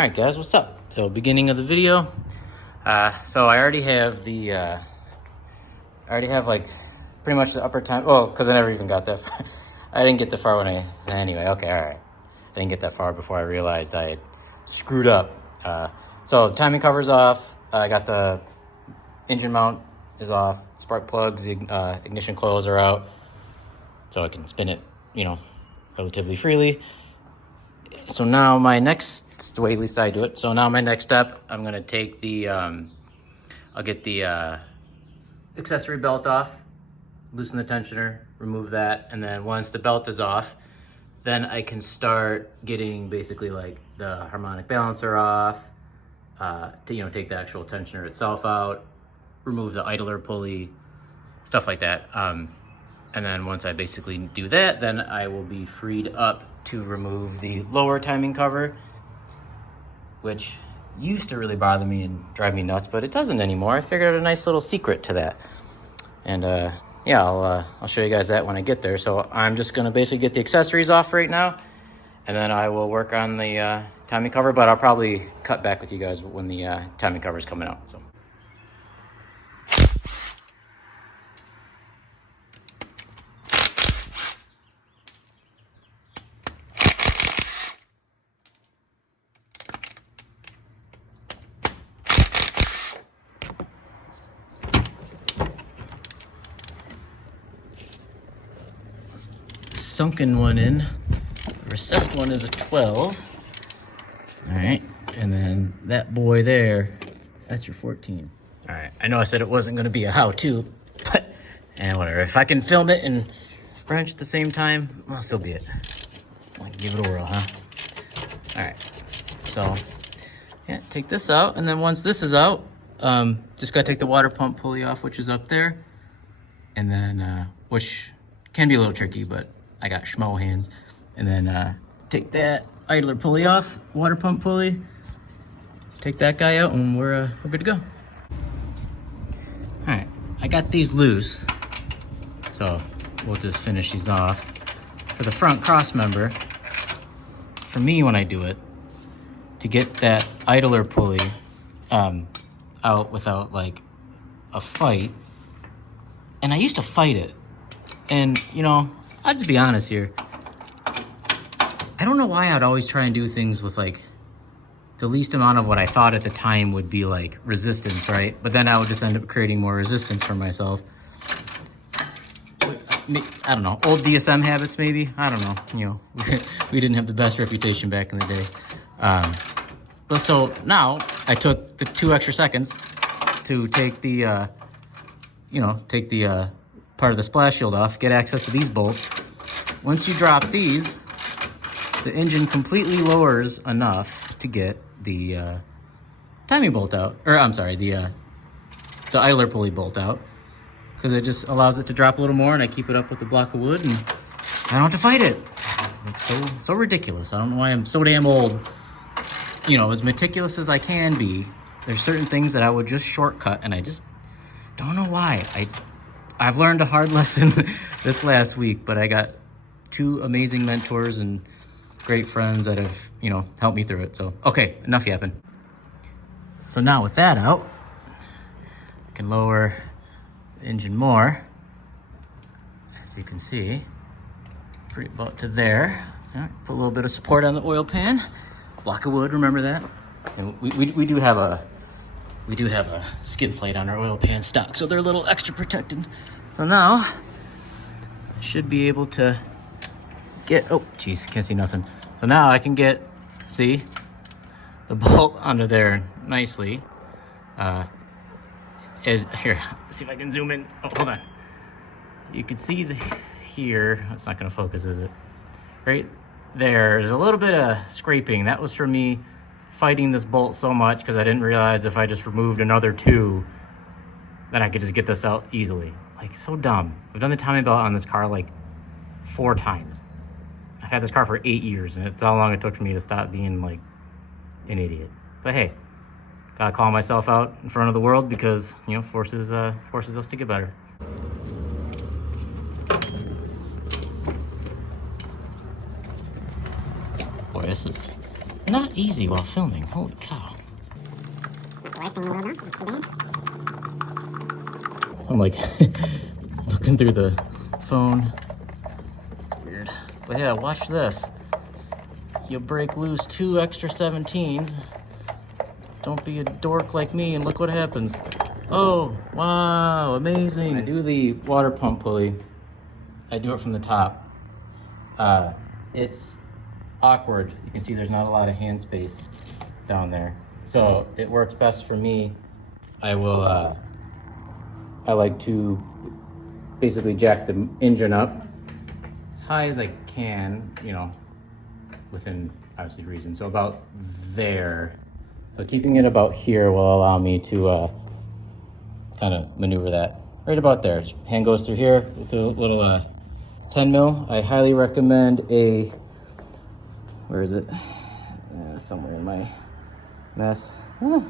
Alright guys, what's up? So beginning of the video. So I already have like pretty much the upper time. Oh, because I never even got that far. I didn't get that far anyway, okay, alright. I didn't get that far before I realized I had screwed up. So the timing cover's off. I got the engine mount is off. Spark plugs, ignition coils are out. So I can spin it, relatively freely. So now my next, it's the way at least I do it. So now my next step, I'm gonna take the, I'll get the accessory belt off, loosen the tensioner, remove that. And then once the belt is off, then I can start getting basically like the harmonic balancer off, to, take the actual tensioner itself out, remove the idler pulley, stuff like that. And then once I basically do that, then I will be freed up to remove the lower timing cover, which used to really bother me and drive me nuts, but it doesn't anymore. I figured out a nice little secret to that. And yeah, I'll show you guys that when I get there. So I'm just gonna basically get the accessories off right now, and then I will work on the timing cover, but I'll probably cut back with you guys when the timing cover is coming out. So. Sunken one in. The recessed one is a 12. All right, and then that boy there, that's your 14. All right, I know I said it wasn't gonna be a how-to, but whatever. If I can film it and wrench at the same time, well, so be it. Like, give it a whirl, huh? All right, so yeah, take this out, and then once this is out, just gotta take the water pump pulley off, which is up there, and then which can be a little tricky, but I got schmo hands. And then take that idler pulley off, water pump pulley, take that guy out, and we're good to go. All right, I got these loose, so we'll just finish these off. For the front cross member, for me when I do it, to get that idler pulley out without like a fight, and I used to fight it, and I'll just be honest here. I don't know why I'd always try and do things with like the least amount of what I thought at the time would be like resistance, right? But then I would just end up creating more resistance for myself. I don't know, old DSM habits maybe? I don't know, we didn't have the best reputation back in the day. But so now I took the 2 extra seconds to take the, part of the splash shield off, get access to these bolts. Once you drop these, the engine completely lowers enough to get the timing bolt out, or I'm sorry, the idler pulley bolt out, because it just allows it to drop a little more, and I keep it up with a block of wood, and I don't have to fight it. It's so ridiculous. I don't know why I'm so damn old. As meticulous as I can be, there's certain things that I would just shortcut, and I just don't know why. I've learned a hard lesson this last week, but I got 2 amazing mentors and great friends that have, helped me through it. So, okay, enough yapping. So now with that out, I can lower the engine more. As you can see, pretty about to there. All right, put a little bit of support on the oil pan. Block of wood, remember that? And we do have a skid plate on our oil pan stock, so they're a little extra protected. So now I should be able to get, oh geez, can't see nothing. So now I can get, see, the bolt under there nicely. Here, see if I can zoom in. Oh, hold on. You can see here, it's not gonna focus, is it? Right there's a little bit of scraping. That was from me fighting this bolt so much because I didn't realize if I just removed another 2, then I could just get this out easily. Like, so dumb. I've done the timing belt on this car like 4 times. I've had this car for 8 years, and it's how long it took for me to stop being like an idiot. But hey, gotta call myself out in front of the world because forces us to get better. Boy, this not easy while filming. Holy cow. I'm like looking through the phone. Weird. But yeah, watch this. You break loose 2 extra 17s. Don't be a dork like me and look what happens. Oh, wow, amazing. I do the water pump pulley. I do it from the top. It's awkward. You can see there's not a lot of hand space down there. So it works best for me. I like to basically jack the engine up as high as I can, you know, within obviously reason. So about there. So keeping it about here will allow me to kind of maneuver that right about there. Hand goes through here with a little 10 mil. I highly recommend a, where is it? Somewhere in my mess. I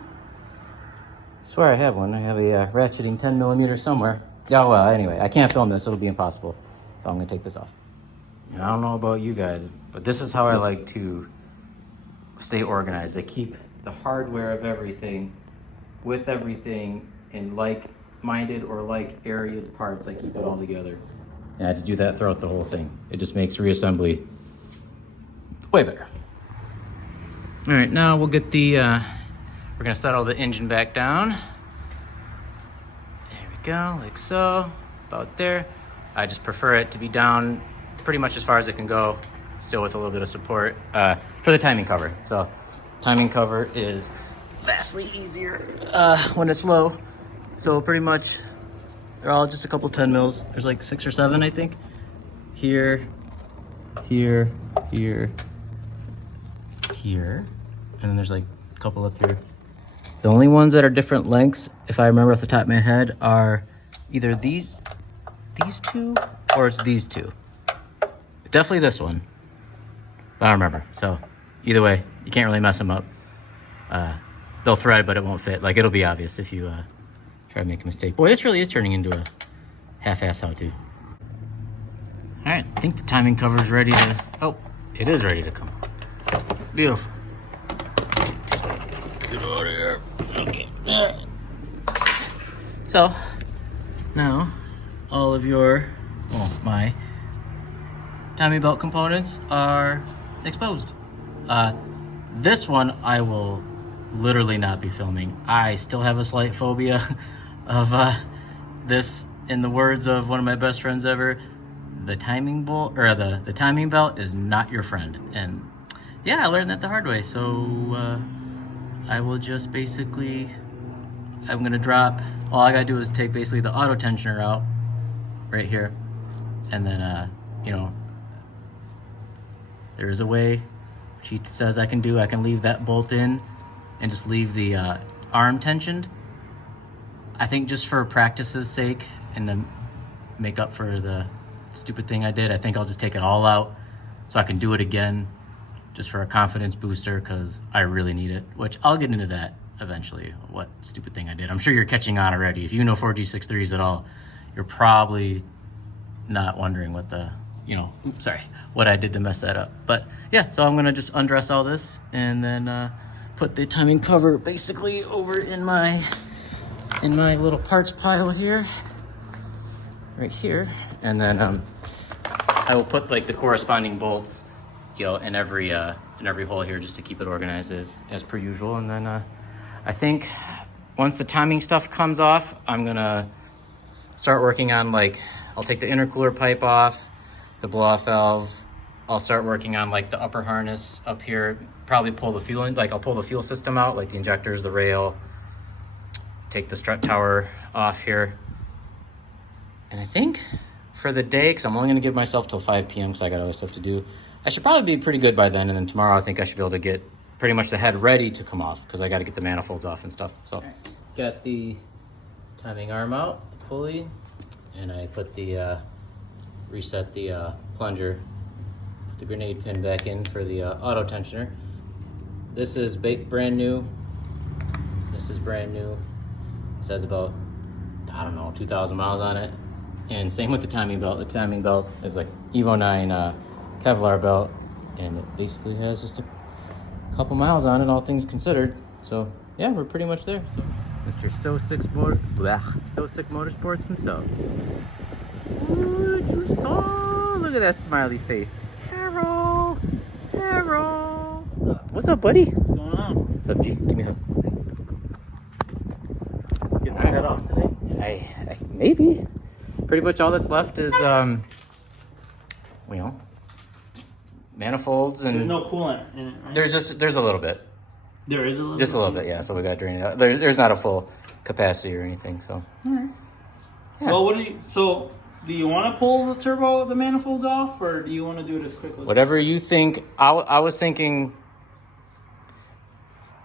swear I have one. I have a ratcheting 10 millimeter somewhere. Yeah, well, anyway, I can't film this. It'll be impossible. So I'm gonna take this off. And I don't know about you guys, but this is how I like to stay organized. I keep the hardware of everything with everything in like-minded or like-area parts. I keep it all together. And I just do that throughout the whole thing. It just makes reassembly way better. All right, now we'll get the, we're gonna settle the engine back down. There we go, like so, about there. I just prefer it to be down pretty much as far as it can go, still with a little bit of support for the timing cover. So timing cover is vastly easier when it's low. So pretty much they're all just a couple 10 mils. There's like 6 or 7, I think. Here, here, here, here, and then there's like a couple up here. The only ones that are different lengths, if I remember off the top of my head, are either these two or it's these two. Definitely this one. I don't remember. So either way, you can't really mess them up. They'll thread, but it won't fit. Like, it'll be obvious if you try to make a mistake. Boy, this really is turning into a half-ass how-to. All right, I think the timing cover is ready to, oh, it is ready to come. Beautiful. Get out of here. Okay. All right. So now all of your, well, my timing belt components are exposed. This one I will literally not be filming. I still have a slight phobia of this. In the words of one of my best friends ever, the timing bolt, or the timing belt is not your friend. And yeah, I learned that the hard way. So I will just basically, I'm gonna drop, all I gotta do is take basically the auto tensioner out right here. And then, you know, there is a way she says I can leave that bolt in and just leave the arm tensioned. I think just for practice's sake and to make up for the stupid thing I did, I think I'll just take it all out so I can do it again just for a confidence booster, because I really need it, which I'll get into that eventually, what stupid thing I did. I'm sure you're catching on already. If you know 4G63s at all, you're probably not wondering what the, you know, oops, sorry, what I did to mess that up. But yeah, so I'm gonna just undress all this and then put the timing cover basically over in my little parts pile here, right here. And then I will put like the corresponding bolts, you know, in every hole here, just to keep it organized as per usual. And then I think once the timing stuff comes off, I'm gonna start working on, like, I'll take the intercooler pipe off, the blow off valve. I'll start working on like the upper harness up here, probably pull the fuel in, like I'll pull the fuel system out, like the injectors, the rail, take the strut tower off here. And I think for the day, because I'm only gonna give myself till 5 p.m. because I got other stuff to do, I should probably be pretty good by then. And then tomorrow I think I should be able to get pretty much the head ready to come off, because I got to get the manifolds off and stuff. So got the timing arm out, the pulley, and I put the reset the plunger, put the grenade pin back in for the auto tensioner. This is brand new. This is brand new. It says about, I don't know, 2,000 miles on it. And same with the timing belt. The timing belt is like Evo 9 Kevlar belt, and it basically has just a a couple miles on it, all things considered. So yeah, we're pretty much there. Mr. So Sick Motorsports himself. Oh, look at that smiley face. Harold. What's up, buddy? What's going on? What's up, G? Give me a hug. Get the set off today? I maybe. Pretty much all that's left is manifolds and There's no coolant in it, right? there's a little bit. There is a little Just a little bit, yeah. So we got to drain it out. There's not a full capacity or anything, so. All right. Yeah. Well, do you want to pull the manifolds off, or do you want to do it as quickly as Whatever you think. I was thinking.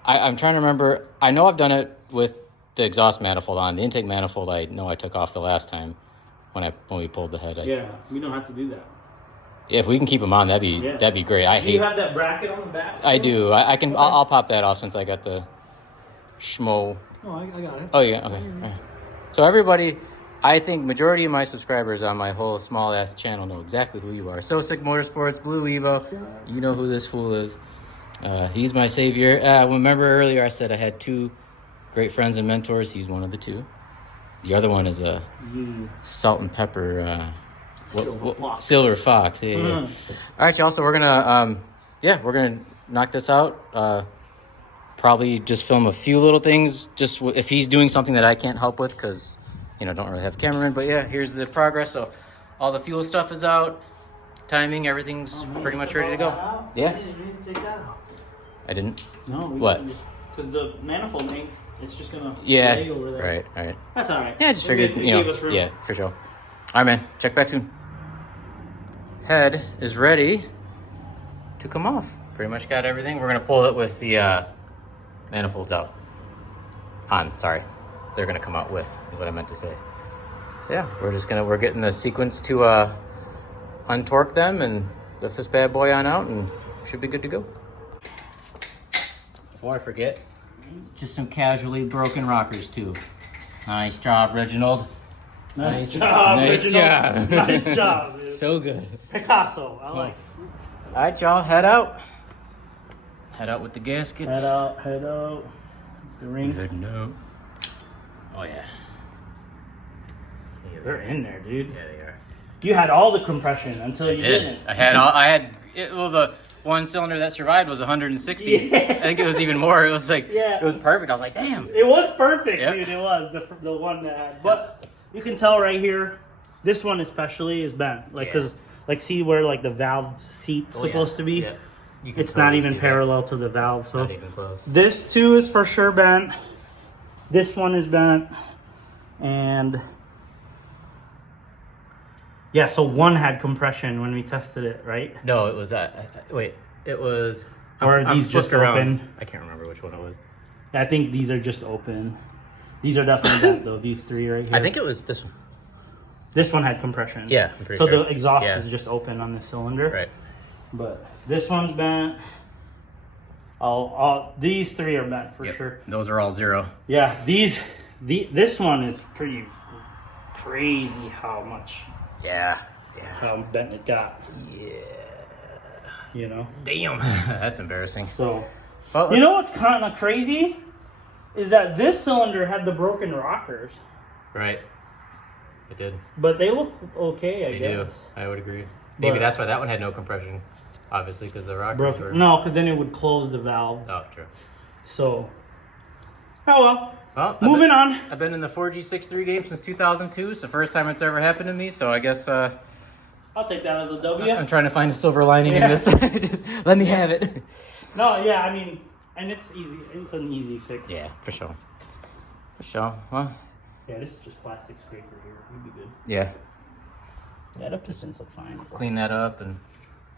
I'm trying to remember. I know I've done it with the exhaust manifold on. The intake manifold, I know I took off the last time when we pulled the head. Yeah, we don't have to do that. If we can keep them on, that'd be great. Do you have that bracket on the back? I do. I can. I'll pop that off since I got the schmo. Oh, I got it. Oh yeah. Okay. All right. So everybody, I think majority of my subscribers on my whole small ass channel know exactly who you are. So Sick Motorsports, Blue Evo. You know who this fool is. He's my savior. Remember earlier I said I had 2 great friends and mentors. He's one of the 2. The other one is a salt and pepper. Silver Fox. Yeah, yeah. All right, y'all. So we're gonna, we're gonna knock this out. Probably just film a few little things. Just if he's doing something that I can't help with, because don't really have a cameraman. But yeah, here's the progress. So all the fuel stuff is out. Timing, everything's pretty much ready to go. Yeah. You didn't take that out. I didn't. No. What? Because the manifold it's just gonna lay over there. Right. That's all right. Yeah, I just figured. Gave us room. Yeah, for sure. All right, man. Check back soon. Head is ready to come off. Pretty much got everything. We're gonna pull it with the manifolds out. Sorry, they're gonna come out with is what I meant to say. So yeah, we're getting the sequence to untorque them and lift this bad boy on out, and should be good to go. Before I forget, just some casually broken rockers too. Nice job, Reginald. Nice job, Reginald. Nice job, dude. So good. Picasso, I like. All right, y'all, head out. Head out with the gasket. Head out. It's the ring. Good note. Oh yeah. They're in there, dude. Yeah, they are. You had all the compression until you didn't. The one cylinder that survived was 160. Yeah. I think it was even more. It was like, it was perfect. I was like, damn. It was perfect, Yep. dude. It was the one that had. But you can tell right here, this one especially is bent. See where the valve seat's supposed to be? Yeah. It's not even parallel to the valve. So not even close. This too is for sure bent. This one is bent. And yeah, so one had compression when we tested it, right? No, it was it was. Or are these just open? I can't remember which one it was. I think these are just open. These are definitely bent though. These 3 right here. I think it was this one. This one had compression. Yeah, I'm pretty sure. sure. The exhaust is just open on the cylinder. Right. But this one's bent. These 3 are bent for sure. Those are all 0. Yeah, this one is pretty crazy how much. Yeah. How bent it got. Yeah. Damn. That's embarrassing. So, you know what's kind of crazy? Is that this cylinder had the broken rockers. Right. It did. But they look okay, I guess. Do. I would agree. Maybe that's why that one had no compression. Obviously, because the rockers were... No, because then it would close the valves. Oh, true. So, well, moving on. I've been in the 4G63 game since 2002. It's the first time it's ever happened to me, so I guess... I'll take that as a W. I'm trying to find a silver lining in this. Just let me have it. No, yeah, I mean, and it's easy. It's an easy fix. Yeah, for sure. Well... Yeah, this is just plastic scraper here. You'd be good. Yeah. Yeah, the pistons look fine. Clean that up and...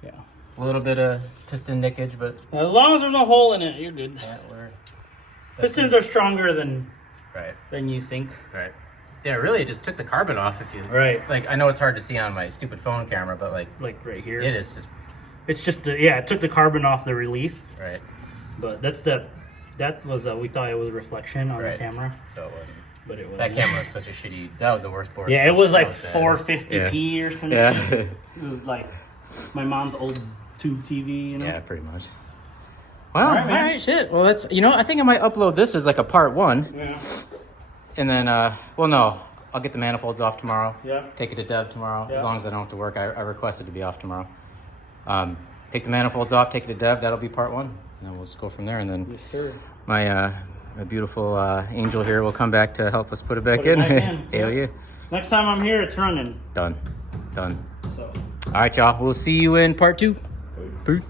Yeah. A little bit of piston nickage, but... As long as there's no hole in it, you're good. Yeah, Pistons are stronger than you think. Right. Yeah, really, it just took the carbon off if you... Right. I know it's hard to see on my stupid phone camera, but like right here. It is just... It's just, it took the carbon off the relief. Right. But we thought it was reflection on the camera. So it wasn't. But it wasn't. That camera was such a shitty... That was the worst board. Yeah, it was like 450p or some shit. It was like my mom's old tube TV, Yeah, pretty much. Well, All right, man. all right, shit. Well, that's, you know, I think I might upload this as like a part 1. Yeah. And then, well, no, I'll get the manifolds off tomorrow. Yeah. Take it to dev tomorrow. Yeah. As long as I don't have to work, I requested to be off tomorrow. Take the manifolds off, take it to dev. That'll be part 1. And then we'll just go from there. And then Yes, sir. my beautiful angel here will come back to help us put it back Put it in. back in. Hell yeah. Next time I'm here, it's running. Done. Done. So. All right, y'all. We'll see you in part 2. Peace.